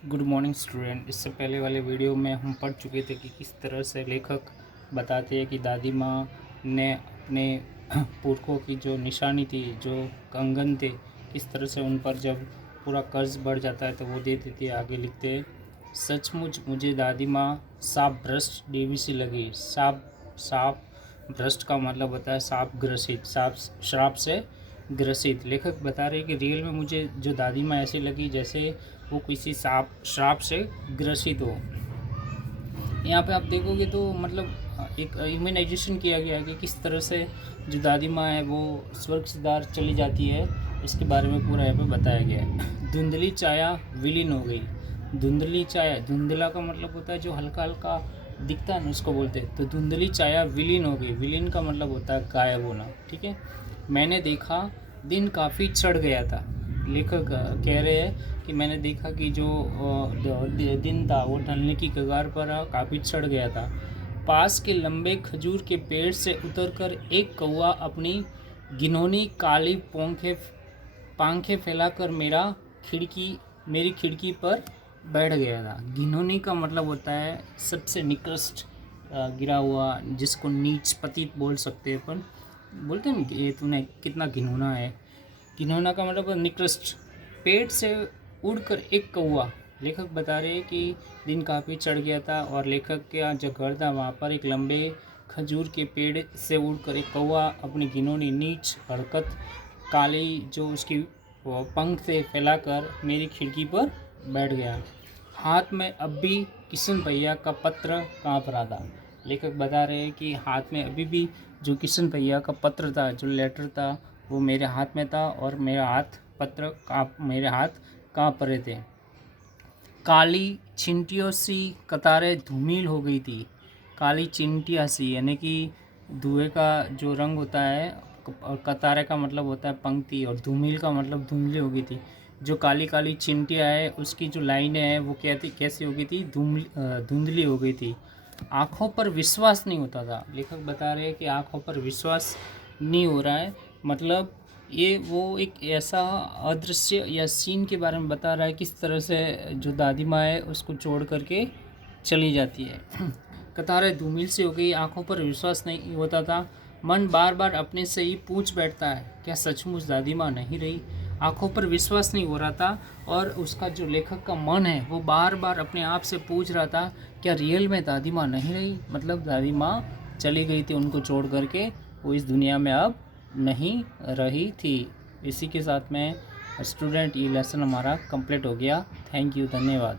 Good morning student. इससे पहले वाले वीडियो में हम पढ़ चुके थे कि किस तरह से लेखक बताते हैं कि दादी माँ ने अपने पुरखों की जो निशानी थी, जो कंगन थे, किस तरह से उन पर जब पूरा कर्ज बढ़ जाता है तो वो दे देती है। आगे लिखते हैं, सचमुच मुझे दादी माँ साप भ्रष्ट देवी सी लगी। साप भ्रष्ट का मतलब होता है साप ग्रसित, साप श्राप से ग्रसित। लेखक बता रहे हैं कि रियल में मुझे जो दादी माँ ऐसी लगी जैसे वो किसी श्राप से ग्रसित हो। यहाँ पे आप देखोगे तो मतलब एक इमेनाइजेशन किया गया है कि किस तरह से जो दादी माँ है वो स्वर्ग सिधार चली जाती है, इसके बारे में पूरा यहाँ पे बताया गया है। धुंधली छाया विलीन हो गई। धुंधली छाया, धुंधला का मतलब होता है जो हल्का हल्का दिखता है ना, उसको बोलते हैं। तो धुंधली छाया विलीन हो गई। विलीन का मतलब होता है गायब होना, ठीक है। मैंने देखा दिन काफ़ी चढ़ गया था। लेखक कह रहे हैं कि मैंने देखा कि जो दिन था वो ढलने की कगार पर काफ़ी चढ़ गया था। पास के लंबे खजूर के पेड़ से उतरकर एक कौवा अपनी घिनौनी काली पांखें फैलाकर मेरी खिड़की पर बैठ गया था। घिनौनी का मतलब होता है सबसे निकृष्ट, गिरा हुआ, जिसको नीच पतित बोल सकते हैं। अपन बोलते हैं कि ये तूने कितना घिनौना है। घिनौना का मतलब निकृष्ट। पेड़ से उड़कर एक कौवा, लेखक बता रहे हैं कि दिन काफ़ी चढ़ गया था और लेखक का जो घर था वहाँ पर एक लंबे खजूर के पेड़ से उड़कर एक कौवा अपनी घिनौनी नीच हरकत काली जो उसकी पंख से फैलाकर मेरी खिड़की पर बैठ गया। हाथ में अब भी किशन भैया का पत्र काँप रहा था। लेखक बता रहे हैं कि हाथ में अभी भी जो किशन भैया का पत्र था, जो लेटर था, वो मेरे हाथ में था और मेरे हाथ काँप रहे थे। काली चिंटियों सी कतारें धूमिल हो गई थी। काली चिंटिया सी यानी कि धुएं का जो रंग होता है, और कतारे का मतलब होता है पंक्ति, और धूमिल का मतलब धुंधली हो गई थी। जो काली काली चिंटिया है उसकी जो लाइनें हैं वो कैसी हो गई थी, धुंधली हो गई थी। आँखों पर विश्वास नहीं होता था। लेखक बता रहे हैं कि आँखों पर विश्वास नहीं हो रहा है, मतलब ये वो एक ऐसा अदृश्य या सीन के बारे में बता रहा है किस तरह से जो दादी माँ है उसको छोड़ करके चली जाती है। कतारें धूमिल से हो गई, आंखों पर विश्वास नहीं होता था। मन बार बार अपने से ही पूछ बैठता है, क्या सचमुच दादी माँ नहीं रही। आंखों पर विश्वास नहीं हो रहा था और उसका जो लेखक का मन है वो बार बार अपने आप से पूछ रहा था, क्या रियल में दादी माँ नहीं रही, मतलब दादी माँ चली गई थी उनको छोड़ करके, वो इस दुनिया में अब नहीं रही थी। इसी के साथ में स्टूडेंट ये लेसन हमारा कंप्लीट हो गया। थैंक यू, धन्यवाद।